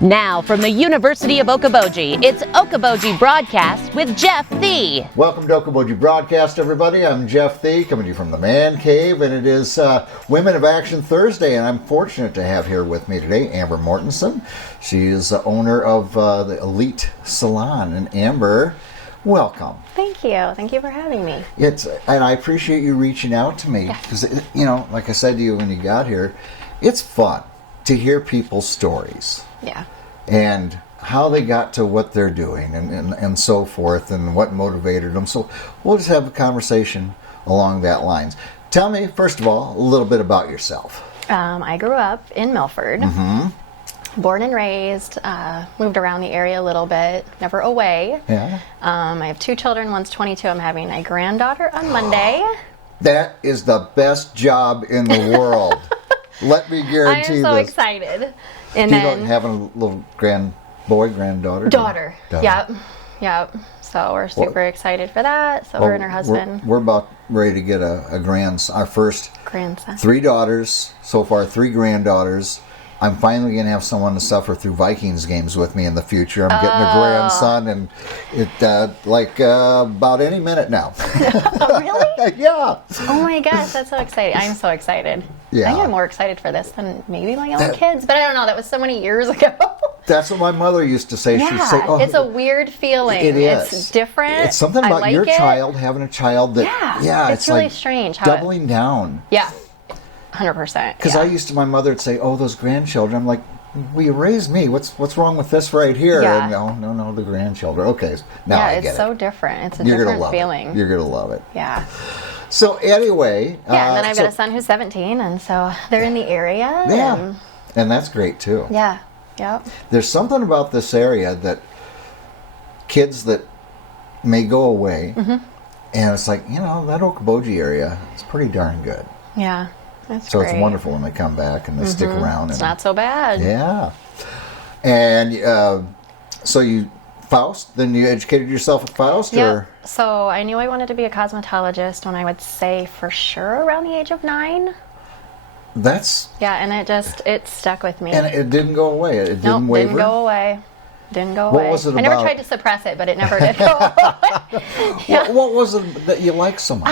Now from the University of Okoboji, it's Okoboji Broadcast with Jeff Thee. Welcome to Okoboji Broadcast, everybody. I'm Jeff Thee, coming to you from the Man Cave, and it is Women of Action Thursday, and I'm fortunate to have here with me today Amber Mortenson. She is the owner of the Elite Salon, and Amber, welcome. Thank you. Thank you for having me. And I appreciate you reaching out to me, because, like I said to you when you got here, it's fun to hear people's stories. Yeah. And how they got to what they're doing and so forth, and what motivated them. So we'll just have a conversation along that lines. Tell me, first of all, a little bit about yourself. I grew up in Milford. Mm-hmm. Born and raised. Moved around the area a little bit. Never away. Yeah. I have two children. One's 22. I'm having a granddaughter on Monday. That is the best job in the world. Let me guarantee this. I am so excited. And Do you then having a little granddaughter? Daughter. Yep. So we're super excited for that. So her and her husband. We're about ready to get our first grandson. 3 daughters so far, 3 granddaughters. I'm finally going to have someone to suffer through Vikings games with me in the future. I'm getting a grandson, and about any minute now. Oh, really? Yeah. Oh my gosh, that's so exciting. I'm so excited. Yeah. I think I'm more excited for this than maybe my own kids, but I don't know. That was so many years ago. That's what my mother used to say. Yeah, She'd say, it's a weird feeling. It is. It's different. It's something about like your it. child having a child that, it's really like strange. Doubling down. Yeah, 100%. Because I used to, my mother would say, "Oh, those grandchildren." I'm like, "Well, you raised me. What's wrong with this right here?" Yeah. And no, the grandchildren. Okay, now I get it. Yeah, it's so different. It's a You're different gonna love feeling. It. You're gonna love it. Yeah. So anyway. Yeah, and then I've got a son who's 17, and so they're in the area. Yeah. And that's great too. Yeah. Yep. There's something about this area that kids that may go away, and it's like, that Okoboji area is pretty darn good. Yeah. That's so great. It's wonderful when they come back and they stick around. It's not so bad. Yeah. And so you Faust, then you educated yourself at Faust? Yeah. Or? So I knew I wanted to be a cosmetologist when I would say for sure around the age of 9. Yeah, and it stuck with me. And it didn't go away. It didn't waver. Didn't go away. What was it about? I never tried to suppress it, but it never did go away. Yeah. What was it that you liked so much?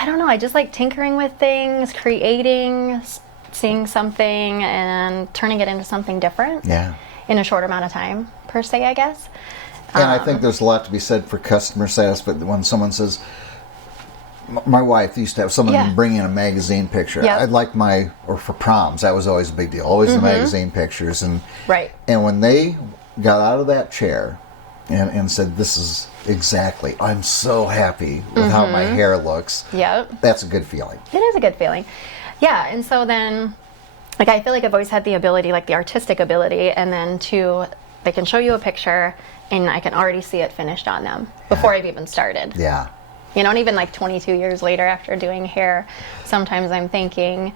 I don't know. I just like tinkering with things, creating, seeing something, and turning it into something different. Yeah. In a short amount of time, per se, I guess. And I think there's a lot to be said for customer satisfaction. When someone says, my wife used to have someone bring in a magazine picture. Yep. I'd like or for proms, that was always a big deal. Always the magazine pictures. And when they got out of that chair and said, "This is exactly, I'm so happy with how my hair looks." Yep. That's a good feeling. It is a good feeling. Yeah, and so then, I feel like I've always had the ability, the artistic ability, and then they can show you a picture, and I can already see it finished on them before I've even started. Yeah. And even 22 years later after doing hair, sometimes I'm thinking,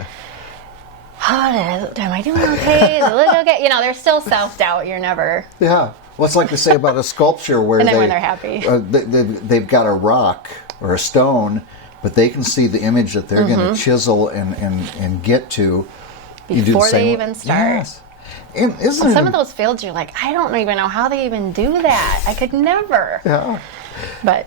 am I doing okay? Does it look okay? There's still self-doubt. You're never... Yeah. Well, it's like they say about a sculpture where and then when they're happy. They've got a rock or a stone, but they can see the image that they're going to chisel and get to. Before they even start. Yes. And some of those fields, you're like, I don't even know how they even do that. I could never. Yeah. But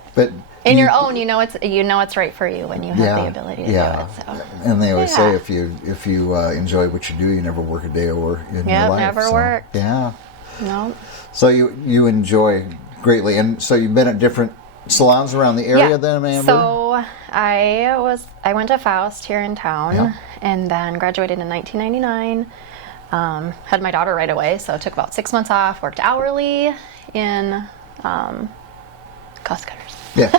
in your own, it's right for you when you have the ability to do it. So. And they always say if you enjoy what you do, you never work a day in your life. Never worked. Yeah. No. So you enjoy greatly, and so you've been at different salons around the area then, Amber? So I went to Faust here in town, and then graduated in 1999. Had my daughter right away, so took about 6 months off. Worked hourly in cost cutters. Yeah.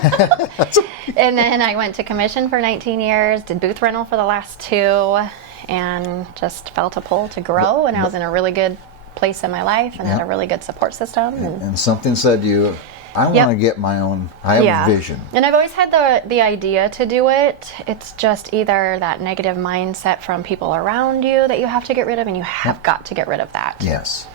And then I went to commission for 19 years. Did booth rental for the last 2, and just felt a pull to grow. And I was in a really good place in my life, and had a really good support system. And something said to you, I want to get my own. I have a vision. And I've always had the idea to do it. It's just either that negative mindset from people around you that you have to get rid of, and you have got to get rid of that. Yes.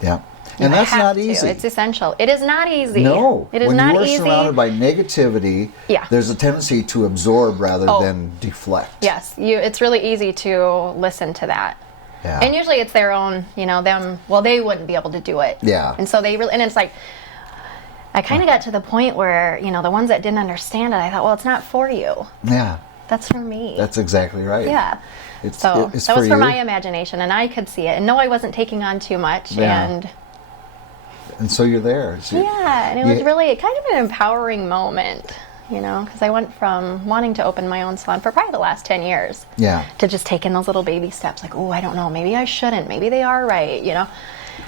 Yeah. And that's not easy. It's essential. It is not easy. No. It is not easy. When you are surrounded by negativity, there's a tendency to absorb rather than deflect. Yes. It's really easy to listen to that. Yeah. And usually it's their own, they wouldn't be able to do it. Yeah. And so and it's like, I kind of got to the point where, the ones that didn't understand it, I thought, well, it's not for you. Yeah. That's for me. That's exactly right. Yeah. It's that was for for you. my imagination, and I could see it. And no, I wasn't taking on too much. Yeah. And so you're there. So and it was really kind of an empowering moment, because I went from wanting to open my own salon for probably the last 10 years. Yeah. To just taking those little baby steps, like, oh, I don't know, maybe I shouldn't, maybe they are right,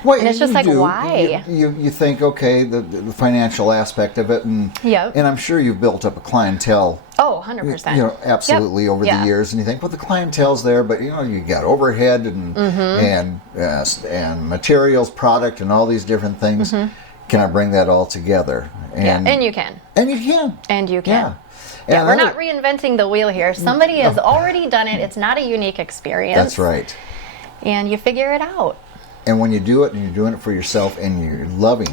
Well, and it's just like, why? You think, okay, the financial aspect of it, and and I'm sure you've built up a clientele. Oh, 100%. Absolutely over the years, and you think, well, the clientele's there, but you got overhead and materials, product, and all these different things. Can I bring that all together? And you can. And you can. And you can. Yeah. We're not reinventing the wheel here. Somebody has already done it. It's not a unique experience. That's right. And you figure it out. And when you do it, and you're doing it for yourself, and you're loving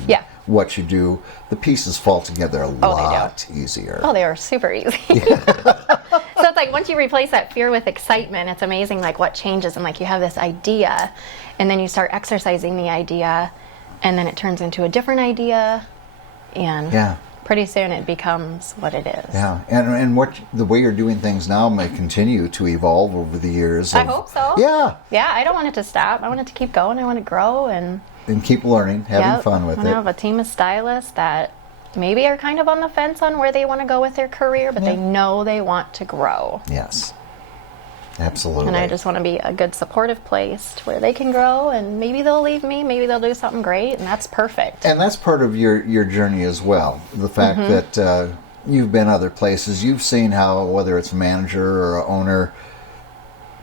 what you do, the pieces fall together a lot easier. Oh, they are super easy. So it's like once you replace that fear with excitement, it's amazing like what changes. And like you have this idea, and then you start exercising the idea, and then it turns into a different idea, and pretty soon it becomes what it is. Yeah, and the way you're doing things now may continue to evolve over the years. I hope so. Yeah. Yeah, I don't want it to stop. I want it to keep going. I want to grow and keep learning, having fun with I it. have a team of stylists that maybe are kind of on the fence on where they want to go with their career, but they know they want to grow. Yes. Absolutely. And I just want to be a good supportive place where they can grow, and maybe they'll leave me, maybe they'll do something great, and that's perfect. And that's part of your journey as well. The fact that you've been other places, you've seen how, whether it's a manager or an owner,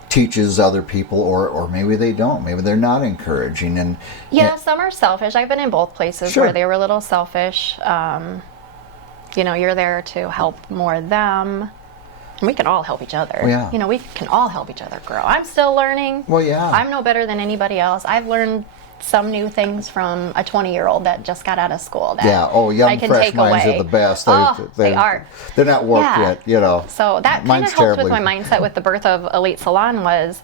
teaches other people, or maybe they don't. Maybe they're not encouraging. And some are selfish. I've been in both places where they were a little selfish. You're there to help more them. And we can all help each other. Yeah. We can all help each other grow. I'm still learning. Well, yeah. I'm no better than anybody else. I've learned some new things from a 20-year-old that just got out of school. That young fresh minds are the best. They are. They're not worked yet, So that kind of helped with my mindset with the birth of Elite Salon. Was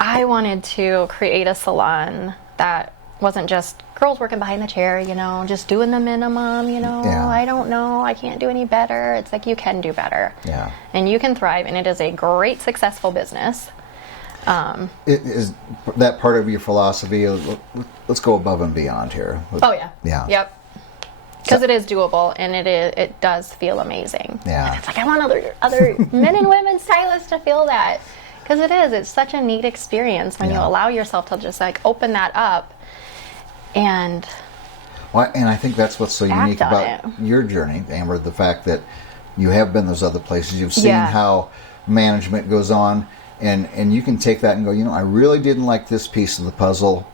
I wanted to create a salon that wasn't just girls working behind the chair, just doing the minimum, I don't know, I can't do any better. It's like you can do better. Yeah. And you can thrive, and it is a great, successful business. Is that part of your philosophy? Let's go above and beyond here. Oh, yeah. Yeah. Yep. Because it is doable, and it does feel amazing. Yeah. And it's like I want other men and women stylists to feel that. Because it's such a neat experience when you allow yourself to just like open that up. And I think that's what's so unique about your journey, Amber, the fact that you have been those other places. You've seen how management goes on, and you can take that and go, I really didn't like this piece of the puzzle.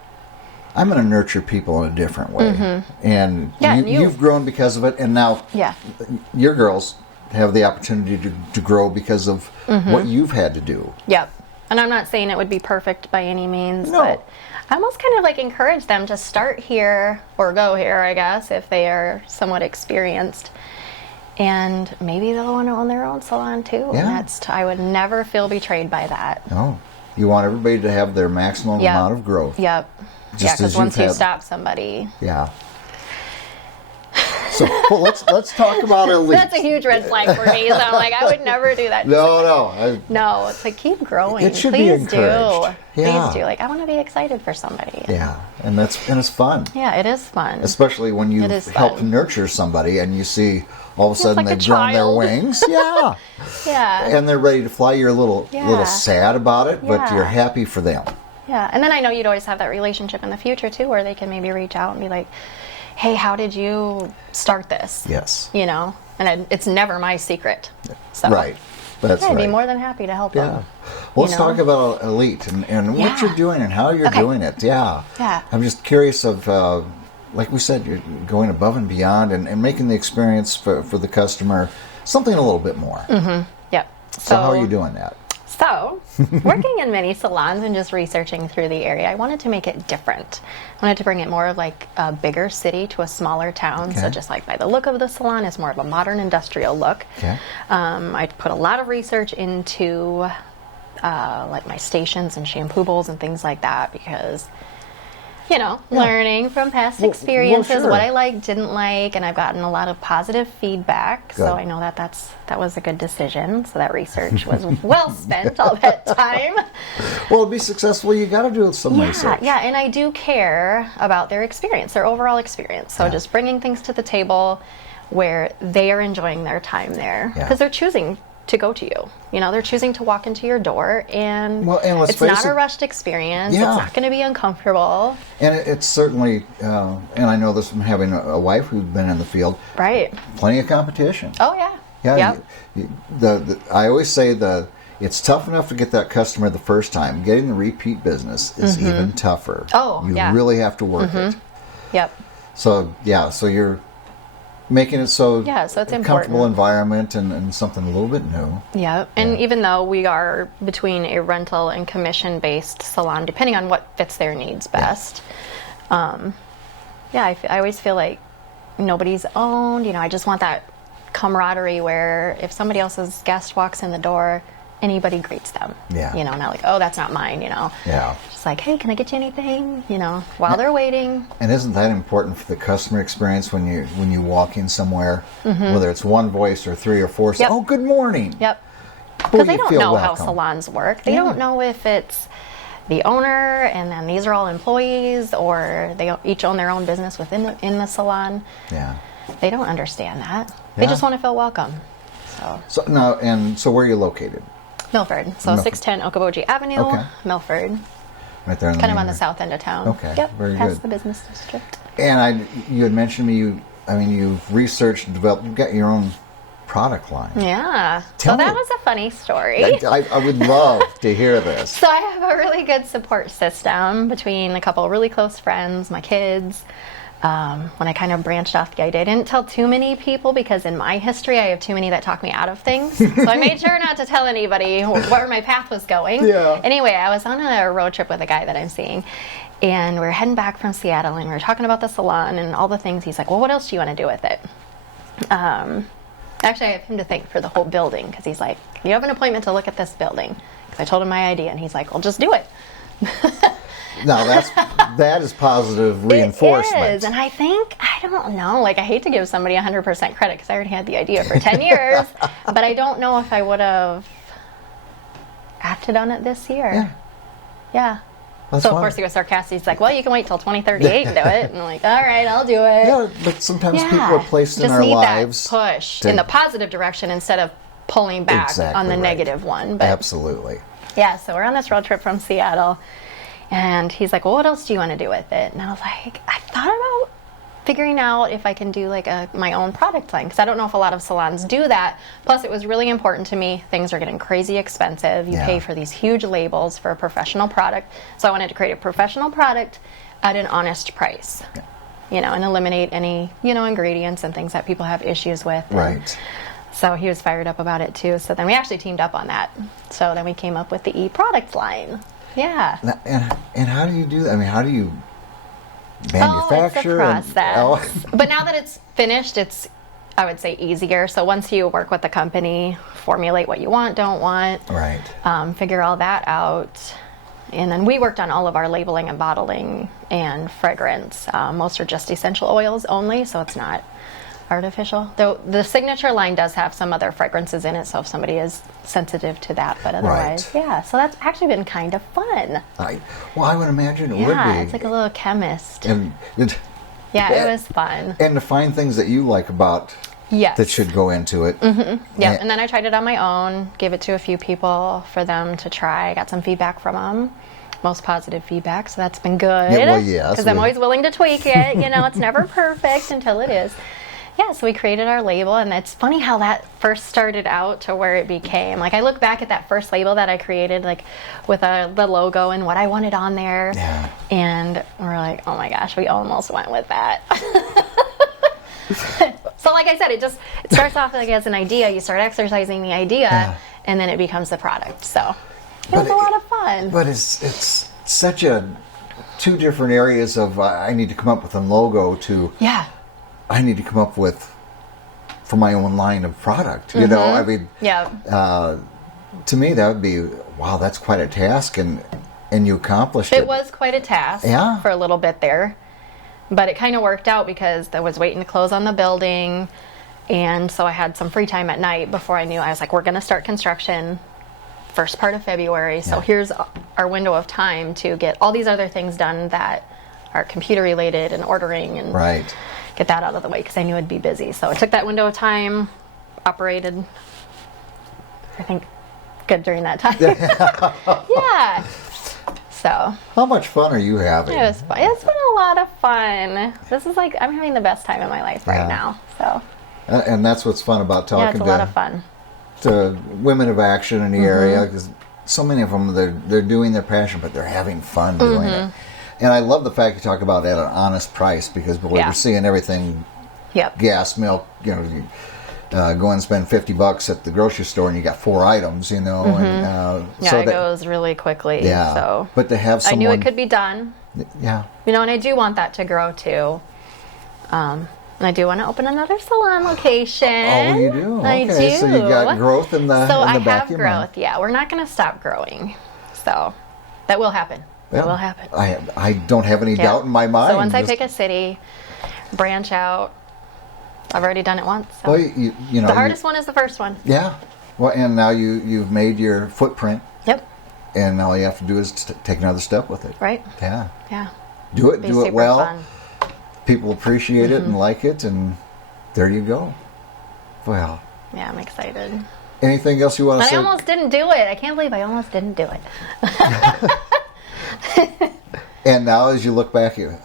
I'm going to nurture people in a different way. And you've grown because of it, and now your girls have the opportunity to grow because of what you've had to do. Yep. And I'm not saying it would be perfect by any means, but I almost kind of like encourage them to start here or go here, I guess, if they are somewhat experienced. And maybe they'll want to own their own salon too. Yeah. And I would never feel betrayed by that. No. You want everybody to have their maximum amount of growth. Yep. Because once you stop somebody. Yeah. So let's talk about Elite. That's a huge red flag for me. So I'm like, I would never do that. No. It's like keep growing. It should be encouraged. Please do. Like I want to be excited for somebody. Yeah, and it's fun. Yeah, it is fun. Especially when you help nurture somebody and you see all of a sudden they've grown their wings. Yeah. And they're ready to fly. You're a little sad about it, but you're happy for them. Yeah, and then I know you'd always have that relationship in the future too, where they can maybe reach out and be like, hey, how did you start this? Yes. And it's never my secret. So, right. That's I'd be more than happy to help them. Well, let's talk about Elite and what you're doing and how you're doing it. Yeah. I'm just curious of, like we said, you're going above and beyond and making the experience for the customer something a little bit more. Yep. So how are you doing that? So, working in many salons and just researching through the area, I wanted to make it different. I wanted to bring it more of like a bigger city to a smaller town. So just like by the look of the salon, it's more of a modern industrial look. I put a lot of research into like my stations and shampoo bowls and things like that, because learning from past experiences, sure. what I liked, didn't like, and I've gotten a lot of positive feedback. Good. So I know that was a good decision. So that research was well spent all that time. Well, to be successful, you got to do some research. Yeah, and I do care about their experience, their overall experience. So just bringing things to the table where they are enjoying their time there, because they're choosing to go to you. They're choosing to walk into your door, and it's not a rushed experience. Yeah. It's not going to be uncomfortable. And it's certainly, and I know this from having a wife who's been in the field. Right. Plenty of competition. Oh, yeah. Yeah. Yep. I always say it's tough enough to get that customer the first time. Getting the repeat business is even tougher. Oh, you yeah. really have to work it. Yep. So you're making it so it's a important. comfortable environment and something a little bit new. Yeah, and even though we are between a rental and commission-based salon, depending on what fits their needs best, I always feel like nobody's owned. I just want that camaraderie where if somebody else's guest walks in the door, anybody greets them. Yeah. Not like, oh, that's not mine, Yeah. Just like, hey, can I get you anything? While they're waiting. And isn't that important for the customer experience when you walk in somewhere, whether it's one voice or three or four, say, oh, good morning. Yep. Boy, Because they you don't feel know how welcome. salons work. They don't know if it's the owner and then these are all employees, or they each own their own business in the salon. Yeah. They don't understand that. They just want to feel welcome. So where are you located? Milford. So Milford. 610 Okoboji Avenue, Okay. Milford. Right there. Kind of on the south end of town. Okay. Yep. Very Past good. the business district. And you had mentioned to me, you've researched and developed, you've got your own product line. Yeah. Tell So that me. was a funny story. I would love to hear this. So I have a really good support system between a couple of really close friends, my kids. When I kind of branched off the idea, I didn't tell too many people because in my history, I have too many that talk me out of things. So I made sure not to tell anybody where my path was going. Yeah. Anyway, I was on a road trip with a guy that I'm seeing, and we were heading back from Seattle, and we were talking about the salon and all the things. He's like, well, what else do you want to do with it? Actually, I have him to thank for the whole building, because he's like, you have an appointment to look at this building. Because I told him my idea, and he's like, well, just do it. Now that is positive reinforcement. It is, and I don't know, I hate to give somebody 100% credit because I already had the idea for 10 years, but I don't know if I would have acted on it this year. Yeah. That's so fine. of course he was sarcastic. He's like, well, you can wait till 2038 and do it. And I'm like, all right, I'll do it. Yeah, but sometimes people are placed in Just our need lives. that push in the positive direction instead of pulling back on the right. negative one. But Absolutely. yeah, so we're on this road trip from Seattle, and he's like, well, what else do you want to do with it? And I was like, I thought about figuring out if I can do my own product line, because I don't know if a lot of salons do that. Plus, it was really important to me. Things are getting crazy expensive. You pay for these huge labels for a professional product. So I wanted to create a professional product at an honest price, and eliminate any, ingredients and things that people have issues with. Right. So he was fired up about it too. So then we actually teamed up on that. So then we came up with the e-product line. Yeah. And how do you do that? I mean, how do you manufacture? It's a process. But now that it's finished, it's, I would say, easier. So once you work with the company, formulate what you want, don't want. Right. Figure all that out. And then we worked on all of our labeling and bottling and fragrance. Most are just essential oils only, so it's not artificial. Though the signature line does have some other fragrances in it, so if somebody is sensitive to that, but otherwise, yeah. So that's actually been kind of fun. I would imagine it would be. Yeah, it's like a little chemist. And it was fun. And to find things that you like about that should go into it. Mm-hmm. Yeah, and then I tried it on my own, gave it to a few people for them to try. Got some feedback from them. Most positive feedback, so that's been good. Yeah, well, yes. Because I'm always willing to tweak it. It's never perfect until it is. Yeah, so we created our label, and it's funny how that first started out to where it became. I look back at that first label that I created, with the logo and what I wanted on there, and we're like, oh my gosh, we almost went with that. So like I said, it starts off as an idea. You start exercising the idea, and then it becomes the product. So it was a lot of fun. But it's such two different areas of I need to come up with a logo to I need to come up with for my own line of product. I mean, to me, that would be, wow, that's quite a task, and you accomplished it. It was quite a task Yeah. for a little bit there. But it kind of worked out because I was waiting to close on the building. And so I had some free time at night before I knew. I was like, we're going to start construction first part of February. So Yeah. here's our window of time to get all these other things done that are computer related and ordering and Right. get that out of the way because I knew I'd be busy. So I took that window of time, operated, I think, good during that time. Yeah. So How much fun are you having? it was fun. It's been a lot of fun. This is like, I'm having the best time in my life right Yeah. now. So And that's what's fun about yeah, talking it's a lot of fun. to women of action in the area, because so many of them, they're doing their passion, but they're having fun doing it. And I love the fact you talk about at an honest price, because Yeah. we're seeing everything, Yep. gas, milk, you go and spend $50 at the grocery store and you got 4 items, and Yeah, so it goes really quickly. yeah. So But to have I someone, knew it could be done. yeah, And I do want that to grow too. And I do want to open another salon location. Oh, you do? I Okay, do. so you got growth in the So in I the back have of your mind. growth. Yeah, we're not going to stop growing. So that will happen. Yeah. That will happen. I don't have any Yeah. doubt in my mind. So once I Just- pick a city, branch out. I've already done it once. So. well, you know, the hardest one is the first one. yeah. Well, and now you've made your footprint, Yep. and all you have to do is take another step with it. Right. Yeah. Yeah. Do it. Be Do it super well. fun. People appreciate it and like it, and there you go. Well, Yeah, I'm excited. anything else you want to But say? I almost didn't do it. I can't believe I almost didn't do it. And now, as you look back, You're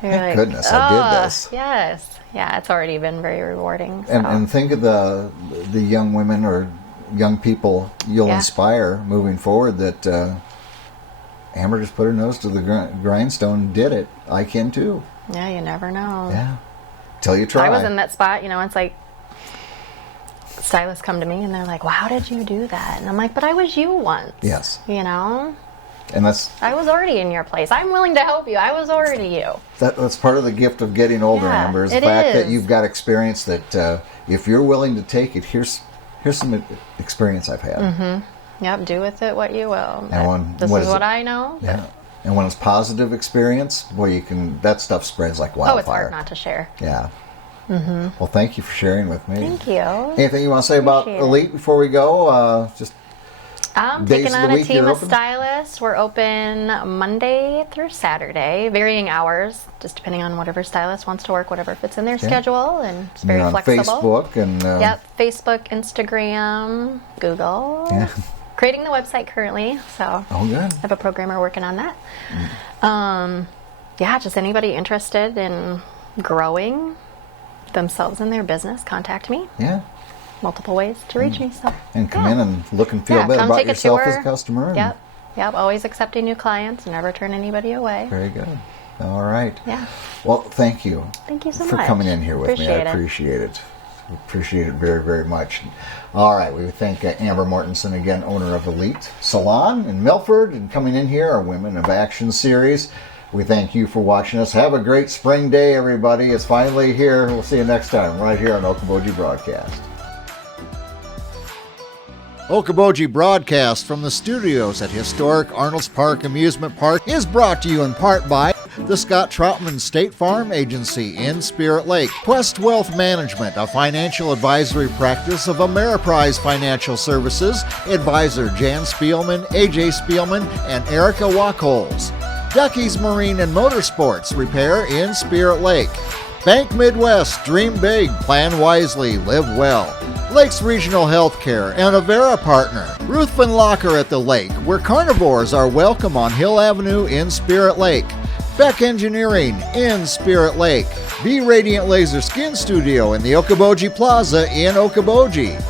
thank like, goodness I did this. Yes. Yeah, it's already been very rewarding. So. And think of the young women or young people you'll Yeah. inspire moving forward. That Amber just put her nose to the grindstone, and did it. I can too. Yeah, you never know. Yeah. Till you try. I was in that spot, it's like stylists come to me and they're like, well, how did you do that? And I'm like, but I was you once. Yes. And I was already in your place. I'm willing to help you. I was already you. that's part of the gift of getting older, Yeah, Amber, is the it fact that is. you've got experience that if you're willing to take it, here's some experience I've had. Yep, do with it what you will. And This what is is what it? I know. Yeah. And when it's positive experience, boy, that stuff spreads like wildfire. Oh, it's hard not to share. Yeah. Well, thank you for sharing with me. Thank you. Anything you want to say about Appreciate it. Elite before we go? Just I'm days taking of the on a week team you're of open? stylists. We're open Monday through Saturday, varying hours, just depending on whatever stylist wants to work, whatever fits in their schedule, and it's very you're on flexible. Facebook and Yep, Facebook, Instagram, Google. Yeah. Creating the website currently, so Oh, good. I have a programmer working on that. Yeah, just anybody interested in growing themselves in their business, contact me. Yeah. Multiple ways to reach me. So And come in and look and feel Yeah, better come about take a yourself as tour. a customer. and- Yep. Always accepting new clients. Never turn anybody away. Very good. All right. Yeah. Well, thank you. Thank you so for much. coming in here with me. I appreciate it. Appreciate it very, very much. All right, we thank Amber Mortenson again, owner of Elite Salon in Milford, and coming in here, our Women of Action series. We thank you for watching us. Have a great spring day, everybody. It's finally here. We'll see you next time right here on Okoboji Broadcast. Okoboji Broadcast from the studios at historic Arnold's Park Amusement Park is brought to you in part by the Scott Troutman State Farm Agency in Spirit Lake, Quest Wealth Management, a financial advisory practice of Ameriprise Financial Services, advisor Jan Spielman, AJ Spielman, and Erica Wachholz. Ducky's Marine and Motorsports Repair in Spirit Lake. Bank Midwest, dream big, plan wisely, live well. Lakes Regional Healthcare and Avera Partner. Ruthven Locker at the Lake, where carnivores are welcome on Hill Avenue in Spirit Lake. Beck Engineering in Spirit Lake. Be Radiant Laser Skin Studio in the Okoboji Plaza in Okoboji.